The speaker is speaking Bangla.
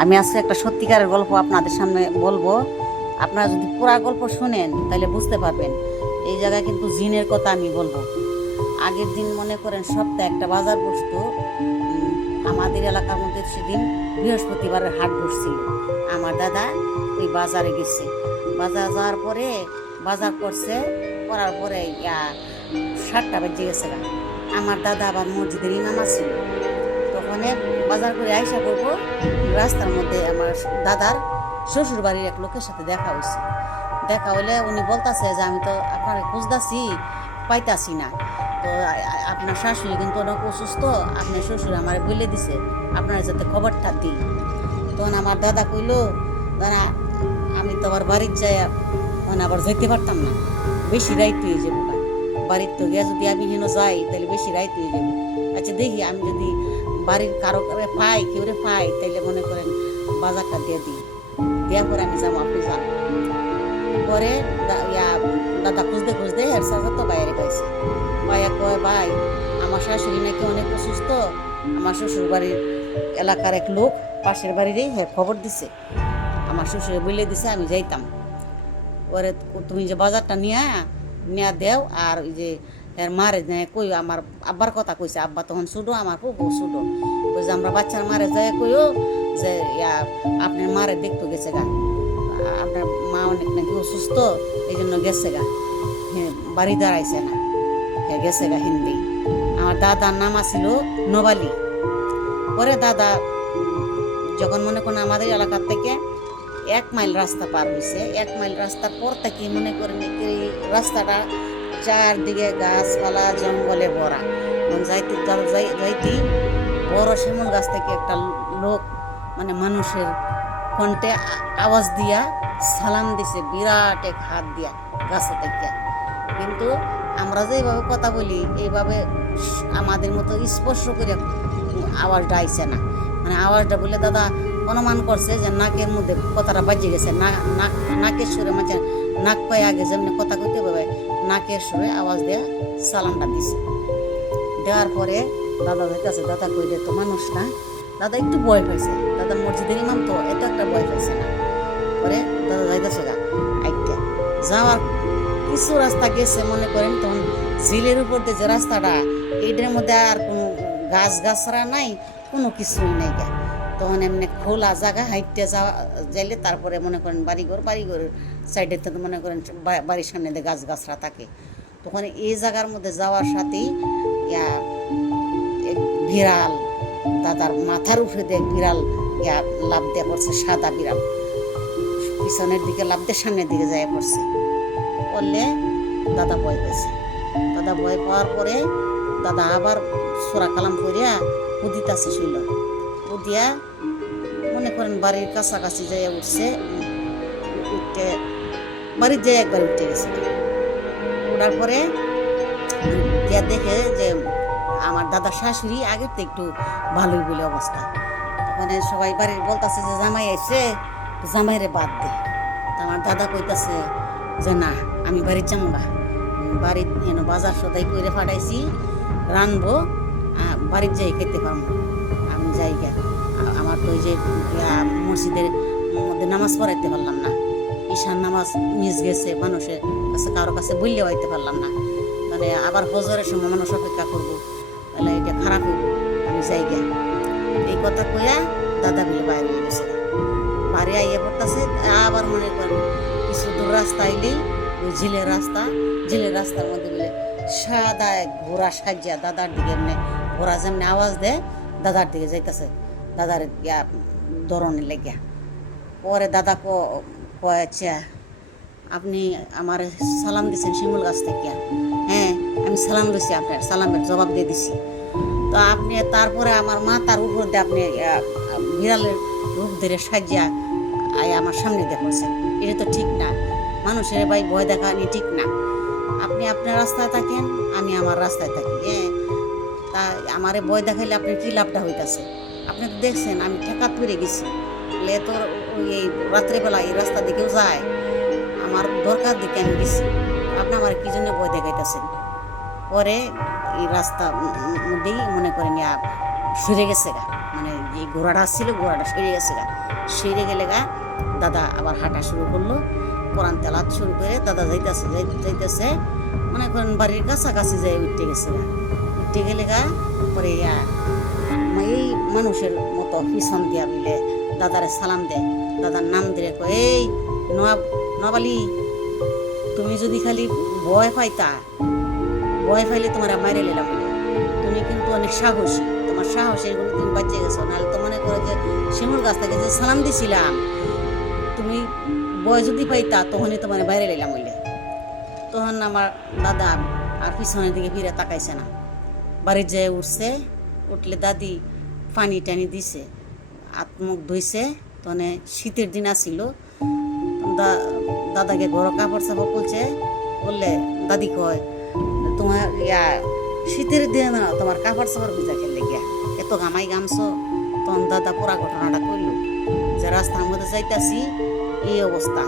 আমি আজকে একটা সত্যিকারের গল্প আপনাদের সামনে বলবো। আপনারা যদি পুরা গল্প শুনেন তাহলে বুঝতে পারবেন। এই জায়গায় কিন্তু জিনের কথা আমি বলবো। আগের দিন মনে করেন সপ্তাহে একটা বাজার বসতো। আমাদের এলাকার মধ্যে সেদিন বৃহস্পতিবারের হাট বসছিল। আমার দাদা ওই বাজারে গেছে। বাজার যাওয়ার পরে বাজার করছে, করার পরে 7টা বেজে গেছে। আমার দাদা আবার মসজিদের ইমাম আছিল। তখন বাজার করে আইসা করবো, রাস্তার মধ্যে আমার দাদার শ্বশুর বাড়ির এক লোকের সাথে দেখা হয়েছে। দেখা হইলে উনি বলতেছে যে আমি তো আপনার খুঁজতেছি, পাইতাছি না। তো আপনার শাশুড়ি কিন্তু অনেক অসুস্থ, আপনার শ্বশুর আমার বলে দিছে আপনার যাতে খবরটা দিই। তখন আমার দাদা কইল, দাদা আমি তো আবার বাড়ির যাই, তখন আবার যেতে পারতাম না, বেশি রাইত হয়ে যাবো। বাড়ির তো গিয়া যদি আমি হেন যাই তাহলে বেশি রাইত হয়ে যাবো। আচ্ছা দেখি আমি যদি বাড়ির কারো পাই, কেউ পাই, তাইলে মনে করেন বাজারটা দিয়ে দিই, দেওয়ার পরে আমি যাবো, আপনি যান। পরে দাদা খুঁজতে খুঁজতে হের চাচা তো বাইরে পাইছে। পাইয়া কয়, ভাই আমার শাশুড়ি নাকি অনেক অসুস্থ, আমার শ্বশুর বাড়ির এলাকার এক লোক পাশের বাড়িরই হ্যাঁ খবর দিছে, আমার শ্বশুরে বলে দিছে আমি যাইতাম। পরে তুমি যে বাজারটা নিয়ে দেও, আর ওই যে এর মারে কই, আমার আব্বার কথা কইছে। আব্বা তখন ছুটো, আমার খুব ছুটো। ওই যে আমরা বাচ্চার মারে যায় কইও যে আপনার মারে দেখতে গেছে গা, আপনার মা অনেক নাকি অসুস্থ, এই জন্য গেছে গা, হ্যাঁ বাড়ি দাঁড়াইছে না, হ্যাঁ গেছে গা হিন্দি। আমার দাদার নাম আছিল নবালি। পরে দাদা যখন মনে করেন আমাদের এলাকার থেকে 1 মাইল রাস্তা পার হয়েছে, 1 মাইল রাস্তার পর থেকে মনে করেন এই রাস্তাটা চারদিকে গাছপালা জঙ্গলে ভরা। যাইতে বড় শিমুল গাছ থেকে একটা লোক মানে মানুষের কণ্ঠে আওয়াজ দিয়া সালাম দিছে, বিরাট এক হাত দিয়া গাছে থেকে। কিন্তু আমরা যেভাবে কথা বলি এইভাবে আমাদের মতো স্পর্শ করে আওয়াজটা আইছে না। মানে আওয়াজটা বলে দাদা অনুমান করছে যে নাকের মধ্যে কথাটা বাজে গেছে, নাকের সুরে মাঝে নাক পায়ে আগে যেমনি কথা কইতে পাবে, নাকের সুরে আওয়াজ দেয়া সালামটা দিছে। দেওয়ার পরে দাদা যাইতেছে, দাদা কইলে তো মানুষ না। দাদা একটু ভয় পাইছে, দাদা মসজিদের ইমাম তো, এত একটা ভয় পাইছে না। পরে দাদা যাইতেছে গা আইটা যাওয়ার কিছু রাস্তা গেছে মনে করেন, তখন ঝিলের উপর দিয়ে যে রাস্তাটা, এইটার মধ্যে আর কোনো গাছরা নাই, কোনো কিছুই নাই গা। তখন এমনি খোলা জায়গা হাইটে যাইলে তারপরে মনে করেন বাড়িঘর সাইডে তো মনে করেন বাড়ির সামনে দিয়ে গাছরা থাকে। তখন এই জায়গার মধ্যে যাওয়ার সাথেই বিড়াল, দাদার মাথার উপরে দিয়ে বিড়াল লাফ দিয়ে পড়ছে, সাদা বিড়াল পিছনের দিকে লাফ দিয়ে সামনের দিকে যায় পড়ছে। পড়লে দাদা ভয় পেয়েছে। দাদা ভয় পাওয়ার পরে দাদা আবার সোরা কালাম করিয়া উদিতাছে, শুইল। উদিয়া মনে করেন বাড়ির কাছাকাছি যাইয়া উঠছে, উঠতে বাড়ির যাই একবার উঠতে গেছে। ওঠার পরে গিয়া দেখে যে আমার দাদার শাশুড়ি আগের তো একটু ভালোই বলে অবস্থা। তখন সবাই বাড়ির বলতেছে যে জামাই এসে, জামাইরে বাদ দে। আমার দাদা কইতাছে যে না, আমি বাড়ির যাবো না, বাড়ির বাজার সদাই করে ফাটাইছি, রানবো, বাড়ির যাই খেতে পারবো, আমি যাই গা। আমার তো ওই যে মসজিদের মধ্যে নামাজ পড়াইতে পারলাম না, ঈশান নামাজ মিস গেছে, মানুষের কাছে কারো কাছে বললেও আইতে পারলাম না, মানে আবার হজরের সময় মানুষ অপেক্ষা করবো, তাহলে এটা খারাপ হইব, আমি যাই গা। এই কথা কইয়া দাদা বলে বাইরে হয়ে গেছে। বাড়ি আইয়া পড়তেছে, আবার মনে করেন কিছু দূর রাস্তা আইলেই ওই ঝিলের রাস্তার মধ্যে বলে সাদা এক ঘোড়া সাজিয়া দাদার দিকে এমনি ঘোড়া যেমনি আওয়াজ দেয় দাদার দিকে যাইতেছে, দাদার ধরনে লেগিয়া। পরে দাদা কয়েছে, আপনি আমার সালাম দিচ্ছেন শিমুল গাছ থেকে? হ্যাঁ আমি সালাম দিচ্ছি, আপনার সালামের জবাব দিয়ে দিছি। তো আপনি তারপরে আমার মাথার উপর দিয়ে আপনি বিড়ালের রূপ ধরে সাজিয়া আমার সামনে দেখছেন, এটা তো ঠিক না। মানুষের ভাই ভয় দেখানি ঠিক না। আপনি আপনার রাস্তায় থাকেন, আমি আমার রাস্তায় থাকি। তা আমারে ভয় দেখাইলে আপনার কী লাভটা হইতেছে? আপনি তো দেখছেন আমি ঠেকাত পড়ে গেছি, তো এই রাত্রেবেলা এই রাস্তা দিকেও যায়, আমার দরকার দিকে আমি গেছি, আপনি আমার কী জন্য ভয় দেখাইতেছেন? পরে এই রাস্তা মধ্যেই মনে করেন সরে গেছে গা, মানে এই ঘোড়াটা ছিল, ঘোড়াটা সেরে গেছে গা। সেরে গেলে গা দাদা আবার হাঁটা শুরু করলো, কোরআন তেলাওয়াত শুরু করে দাদা যাইতেছে মনে করেন বাড়ির কাছাকাছি যাই উঠতে গেছে গা। উঠতে গেলে গা পরে এই মানুষের মতো পিছন দিয়া মিলে দাদারে সালাম দেয়, দাদার নাম দিয়ে কয়, এই নওয়াব আলী, তুমি যদি খালি ভয় পাইলে তোমার মাইরে লেলা বলে, তুমি কিন্তু অনেক সাহসী, তোমার সাহস এগুলো তুমি বাঁচে গেছো, নাহলে তো মনে করো যে শিমুল গাছ থেকে যে সালাম দিছিলাম, তুমি ভয় যদি পাইতা তখনই তোমার বাইরে লেলাম হইলে। তখন আমার দাদা আর পিছনের দিকে ফিরে তাকাইছে না, বাড়ির যেয়ে উঠছে, উঠলে দাদি পানি টানি দিছে, হাত মুখ ধুইছে। তখন শীতের দিন আসিল, দাদাকে গরম কাপড় চাপড় খুলছে, বললে দাদি কয়, তোমার শীতের দিন তোমার কাপড় চাপড় ভিজা খেললে গিয়া এত গামাই গামছো। তখন দাদা পুরা ঘটনাটা কইল যে রাস্তার মধ্যে যাইতাছি এই অবস্থা,